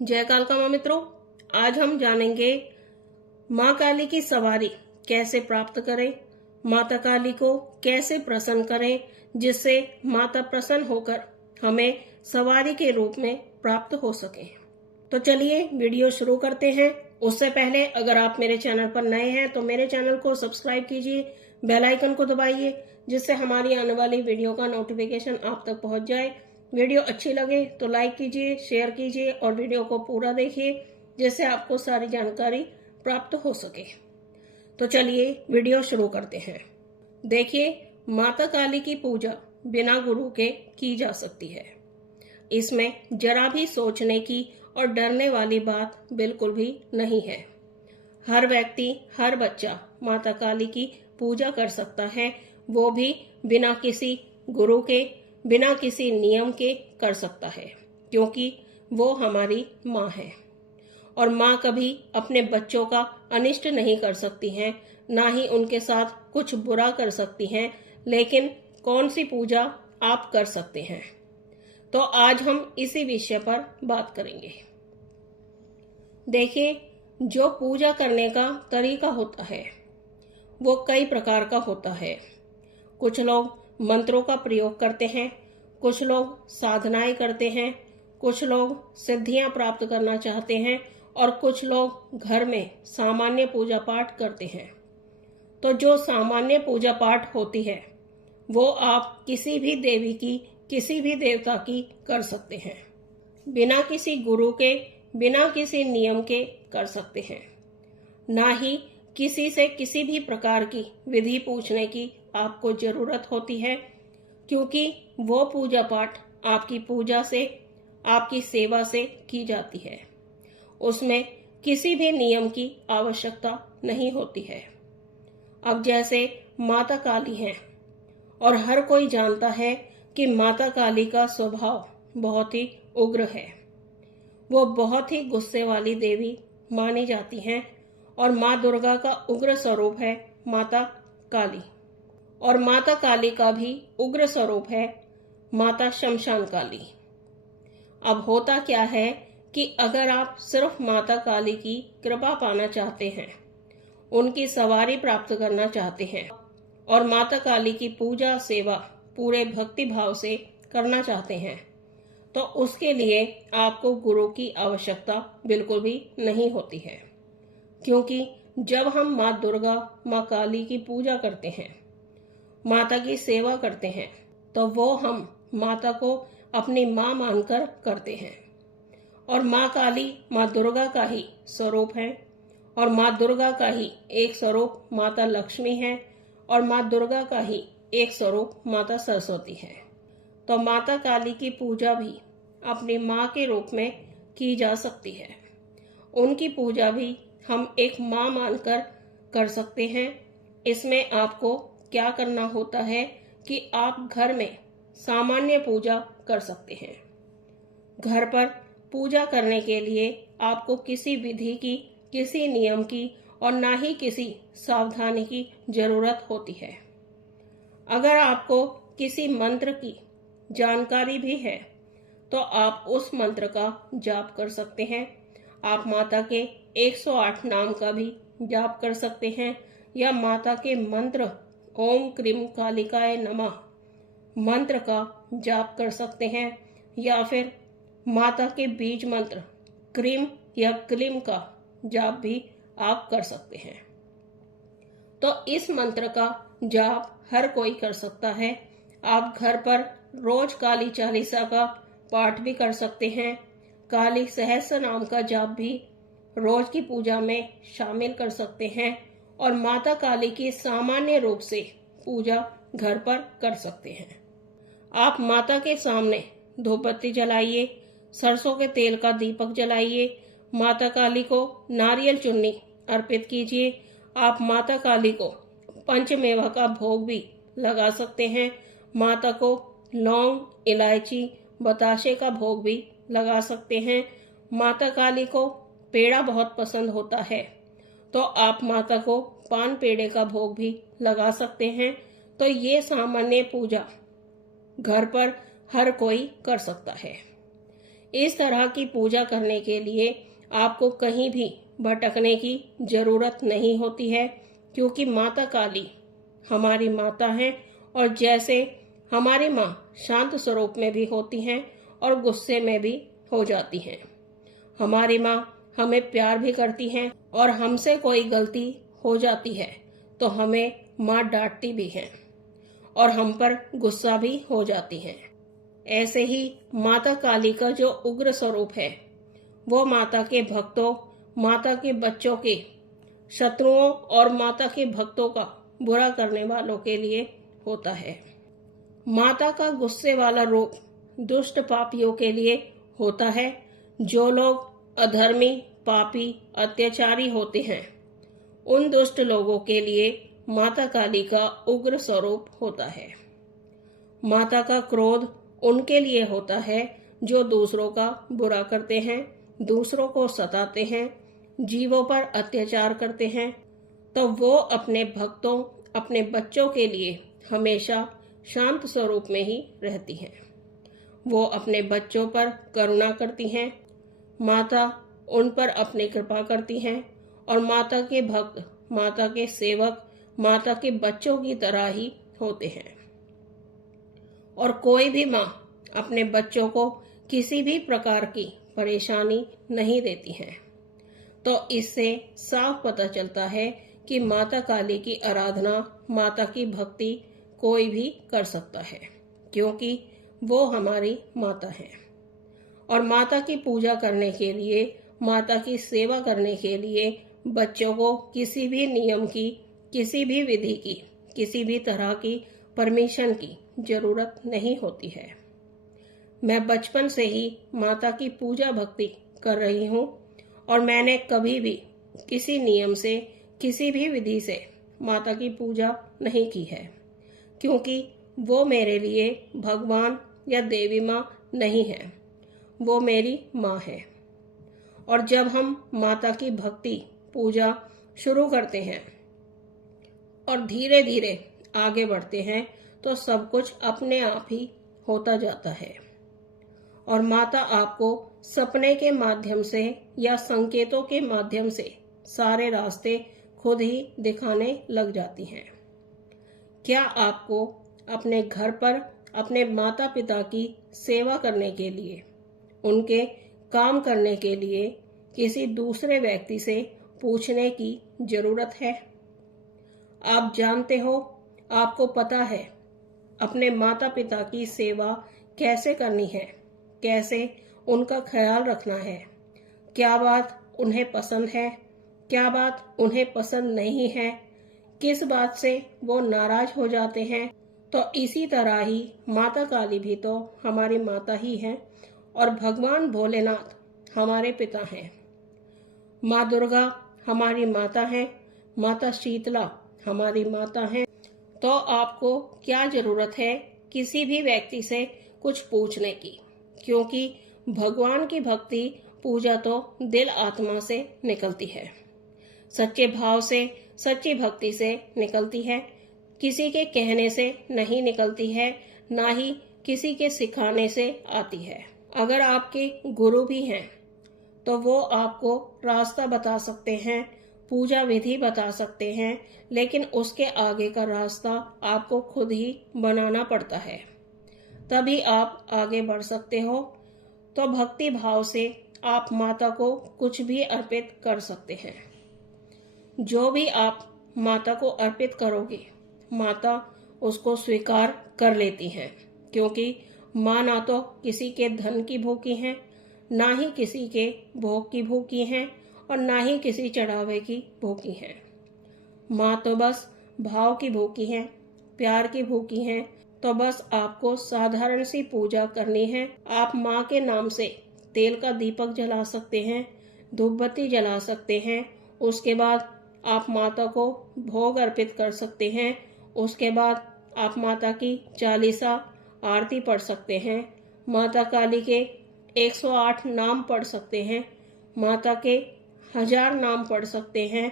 जय कालका माँ मित्रों, आज हम जानेंगे माँ काली की सवारी कैसे प्राप्त करें, माता काली को कैसे प्रसन्न करें जिससे माता प्रसन्न होकर हमें सवारी के रूप में प्राप्त हो सके। तो चलिए वीडियो शुरू करते हैं। उससे पहले अगर आप मेरे चैनल पर नए हैं तो मेरे चैनल को सब्सक्राइब कीजिए, बेल आइकन को दबाइए जिससे हमारी आने वाली वीडियो का नोटिफिकेशन आप तक पहुंच जाए। वीडियो अच्छी लगे तो लाइक कीजिए, शेयर कीजिए और वीडियो को पूरा देखिए जिससे आपको सारी जानकारी प्राप्त हो सके। तो चलिए वीडियो शुरू करते हैं। देखिए, माता काली की पूजा बिना गुरु के की जा सकती है। इसमें जरा भी सोचने की और डरने वाली बात बिल्कुल भी नहीं है। हर व्यक्ति, हर बच्चा माता काली की पूजा कर सकता है, वो भी बिना किसी गुरु के, बिना किसी नियम के कर सकता है, क्योंकि वो हमारी माँ है। और माँ कभी अपने बच्चों का अनिष्ट नहीं कर सकती हैं, ना ही उनके साथ कुछ बुरा कर सकती हैं। लेकिन कौन सी पूजा आप कर सकते हैं, तो आज हम इसी विषय पर बात करेंगे। देखिए, जो पूजा करने का तरीका होता है वो कई प्रकार का होता है। कुछ लोग मंत्रों का प्रयोग करते हैं, कुछ लोग साधनाएं करते हैं, कुछ लोग सिद्धियां प्राप्त करना चाहते हैं और कुछ लोग घर में सामान्य पूजा पाठ करते हैं। तो जो सामान्य पूजा पाठ होती है वो आप किसी भी देवी की, किसी भी देवता की कर सकते हैं, बिना किसी गुरु के, बिना किसी नियम के कर सकते हैं। ना ही किसी से किसी भी प्रकार की विधि पूछने की आपको जरूरत होती है, क्योंकि वो पूजा पाठ आपकी पूजा से, आपकी सेवा से की जाती है। उसमें किसी भी नियम की आवश्यकता नहीं होती है। अब जैसे माता काली हैं और हर कोई जानता है कि माता काली का स्वभाव बहुत ही उग्र है। वो बहुत ही गुस्से वाली देवी मानी जाती हैं और माँ दुर्गा का उग्र स्वरूप है माता काली, और माता काली का भी उग्र स्वरूप है माता शमशान काली। अब होता क्या है कि अगर आप सिर्फ माता काली की कृपा पाना चाहते हैं, उनकी सवारी प्राप्त करना चाहते हैं और माता काली की पूजा सेवा पूरे भक्ति भाव से करना चाहते हैं, तो उसके लिए आपको गुरु की आवश्यकता बिल्कुल भी नहीं होती है। क्योंकि जब हम माँ दुर्गा, माँ काली की पूजा करते हैं, माता की सेवा करते हैं, तो वो हम माता को अपनी माँ मानकर करते हैं। और माँ काली माँ दुर्गा का ही स्वरूप है और माँ दुर्गा का ही एक स्वरूप माता लक्ष्मी है और माँ दुर्गा का ही एक स्वरूप माता सरस्वती है। तो माता काली की पूजा भी अपनी माँ के रूप में की जा सकती है। उनकी पूजा भी हम एक माँ मानकर कर सकते हैं। इसमें आपको क्या करना होता है कि आप घर में सामान्य पूजा कर सकते हैं। घर पर पूजा करने के लिए आपको किसी विधि की, किसी नियम की और ना ही किसी सावधानी की जरूरत होती है। अगर आपको किसी मंत्र की जानकारी भी है तो आप उस मंत्र का जाप कर सकते हैं। आप माता के 108 नाम का भी जाप कर सकते हैं, या माता के मंत्र ओम क्रीम कालिकाय नमः मंत्र का जाप कर सकते हैं, या फिर माता के बीज मंत्र क्रीम या क्लीम का जाप भी आप कर सकते हैं। तो इस मंत्र का जाप हर कोई कर सकता है। आप घर पर रोज काली चालीसा का पाठ भी कर सकते हैं। काली सहस्त्र नाम का जाप भी रोज की पूजा में शामिल कर सकते हैं और माता काली की सामान्य रूप से पूजा घर पर कर सकते हैं। आप माता के सामने धूपबत्ती जलाइए, सरसों के तेल का दीपक जलाइए, माता काली को नारियल चुन्नी अर्पित कीजिए। आप माता काली को पंचमेवा का भोग भी लगा सकते हैं। माता को लौंग, इलायची, बताशे का भोग भी लगा सकते हैं। माता काली को पेड़ा बहुत पसंद होता है, तो आप माता को पान पेड़े का भोग भी लगा सकते हैं। तो ये सामान्य पूजा घर पर हर कोई कर सकता है। इस तरह की पूजा करने के लिए आपको कहीं भी भटकने की जरूरत नहीं होती है, क्योंकि माता काली हमारी माता हैं और जैसे हमारी माँ शांत स्वरूप में भी होती हैं और गुस्से में भी हो जाती हैं। हमारी माँ हमें प्यार भी करती हैं और हमसे कोई गलती हो जाती है तो हमें माँ डांटती भी हैं और हम पर गुस्सा भी हो जाती हैं। ऐसे ही माता काली का जो उग्र स्वरूप है वो माता के भक्तों, माता के बच्चों के शत्रुओं और माता के भक्तों का बुरा करने वालों के लिए होता है। माता का गुस्से वाला रूप दुष्ट पापियों के लिए होता है। जो लोग अधर्मी, पापी, अत्याचारी होते हैं, उन दुष्ट लोगों के लिए माता काली का उग्र स्वरूप होता है। माता का क्रोध उनके लिए होता है जो दूसरों का बुरा करते हैं, दूसरों को सताते हैं, जीवों पर अत्याचार करते हैं, तो वो अपने भक्तों, अपने बच्चों के लिए हमेशा शांत स्वरूप में ही रहती हैं। वो अपने बच्चों पर करुणा करती हैं, माता उन पर अपनी कृपा करती हैं और माता के भक्त, माता के सेवक, माता के बच्चों की तरह ही होते हैं। और कोई भी माँ अपने बच्चों को किसी भी प्रकार की परेशानी नहीं देती है। तो इससे साफ पता चलता है कि माता काली की आराधना, माता की भक्ति कोई भी कर सकता है, क्योंकि वो हमारी माता है। और माता की पूजा करने के लिए, माता की सेवा करने के लिए बच्चों को किसी भी नियम की, किसी भी विधि की, किसी भी तरह की परमिशन की जरूरत नहीं होती है। मैं बचपन से ही माता की पूजा भक्ति कर रही हूँ और मैंने कभी भी किसी नियम से, किसी भी विधि से माता की पूजा नहीं की है, क्योंकि वो मेरे लिए भगवान या देवी माँ नहीं है, वो मेरी माँ है। और जब हम माता की भक्ति, पूजा शुरू करते हैं और धीरे धीरे आगे बढ़ते हैं तो सब कुछ अपने आप ही होता जाता है और माता आपको सपने के माध्यम से या संकेतों के माध्यम से सारे रास्ते खुद ही दिखाने लग जाती हैं। क्या आपको अपने घर पर अपने माता पिता की सेवा करने के लिए, उनके काम करने के लिए किसी दूसरे व्यक्ति से पूछने की जरूरत है? आप जानते हो, आपको पता है अपने माता पिता की सेवा कैसे करनी है, कैसे उनका ख्याल रखना है, क्या बात उन्हें पसंद है, क्या बात उन्हें पसंद नहीं है, किस बात से वो नाराज हो जाते हैं। तो इसी तरह ही माता काली भी तो हमारी माता ही है और भगवान भोलेनाथ हमारे पिता हैं। माँ दुर्गा हमारी माता है, माता शीतला हमारी माता है। तो आपको क्या जरूरत है किसी भी व्यक्ति से कुछ पूछने की, क्योंकि भगवान की भक्ति, पूजा तो दिल आत्मा से निकलती है, सच्चे भाव से, सच्ची भक्ति से निकलती है, किसी के कहने से नहीं निकलती है, ना ही किसी के सिखाने से आती है। अगर आपके गुरु भी हैं तो वो आपको रास्ता बता सकते हैं, पूजा विधि बता सकते हैं, लेकिन उसके आगे का रास्ता आपको खुद ही बनाना पड़ता है, तभी आप आगे बढ़ सकते हो। तो भक्ति भाव से आप माता को कुछ भी अर्पित कर सकते हैं। जो भी आप माता को अर्पित करोगे, माता उसको स्वीकार कर लेती हैं, क्योंकि माँ ना तो किसी के धन की भूखी हैं, ना ही किसी के भोग की भूखी हैं और ना ही किसी चढ़ावे की भूखी हैं। माँ तो बस भाव की भूखी हैं, प्यार की भूखी हैं। तो बस आपको साधारण सी पूजा करनी है। आप माँ के नाम से तेल का दीपक जला सकते हैं, धूपबत्ती जला सकते हैं। उसके बाद आप माता को भोग अर्पित कर सकते हैं। उसके बाद आप माता की चालीसा आरती पढ़ सकते हैं, माता काली के 108 नाम पढ़ सकते हैं, माता के 1000 नाम पढ़ सकते हैं।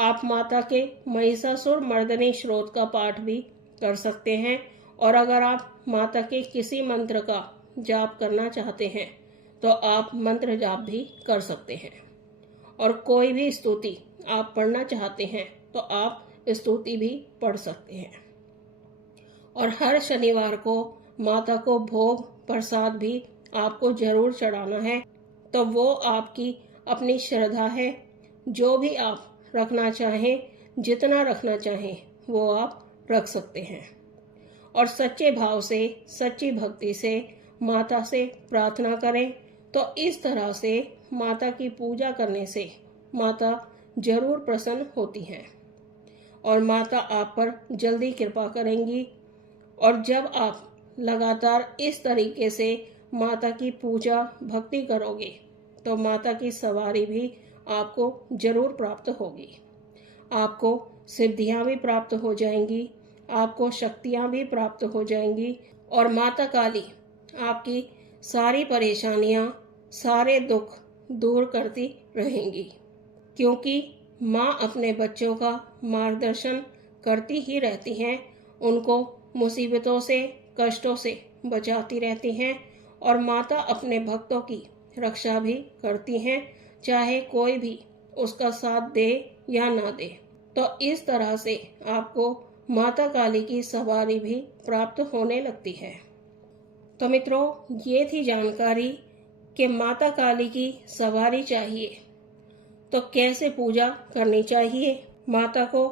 आप माता के महिषासुर मर्दनी श्रोत का पाठ भी कर सकते हैं। और अगर आप माता के किसी मंत्र का जाप करना चाहते हैं तो आप मंत्र जाप भी कर सकते हैं। और कोई भी स्तुति आप पढ़ना चाहते हैं तो आप स्तुति भी पढ़ सकते हैं। और हर शनिवार को माता को भोग प्रसाद भी आपको जरूर चढ़ाना है। तो वो आपकी अपनी श्रद्धा है, जो भी आप रखना चाहें, जितना रखना चाहें वो आप रख सकते हैं। और सच्चे भाव से, सच्ची भक्ति से माता से प्रार्थना करें। तो इस तरह से माता की पूजा करने से माता जरूर प्रसन्न होती हैं और माता आप पर जल्दी कृपा करेंगी। और जब आप लगातार इस तरीके से माता की पूजा भक्ति करोगे तो माता की सवारी भी आपको जरूर प्राप्त होगी। आपको सिद्धियां भी प्राप्त हो जाएंगी, आपको शक्तियां भी प्राप्त हो जाएंगी और माता काली आपकी सारी परेशानियां, सारे दुख दूर करती रहेंगी। क्योंकि माँ अपने बच्चों का मार्गदर्शन करती ही रहती हैं, उनको मुसीबतों से, कष्टों से बचाती रहती हैं और माता अपने भक्तों की रक्षा भी करती हैं, चाहे कोई भी उसका साथ दे या ना दे। तो इस तरह से आपको माता काली की सवारी भी प्राप्त होने लगती है। तो मित्रों, ये थी जानकारी कि माता काली की सवारी चाहिए तो कैसे पूजा करनी चाहिए, माता को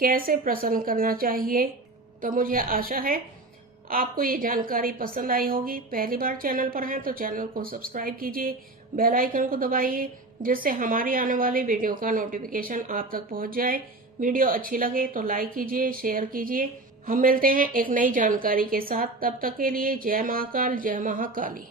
कैसे प्रसन्न करना चाहिए। तो मुझे आशा है आपको ये जानकारी पसंद आई होगी। पहली बार चैनल पर हैं तो चैनल को सब्सक्राइब कीजिए, बेल आइकन को दबाइए, जिससे हमारी आने वाली वीडियो का नोटिफिकेशन आप तक पहुंच जाए। वीडियो अच्छी लगे तो लाइक कीजिए, शेयर कीजिए। हम मिलते हैं एक नई जानकारी के साथ। तब तक के लिए जय महाकाल, जय महाकाली।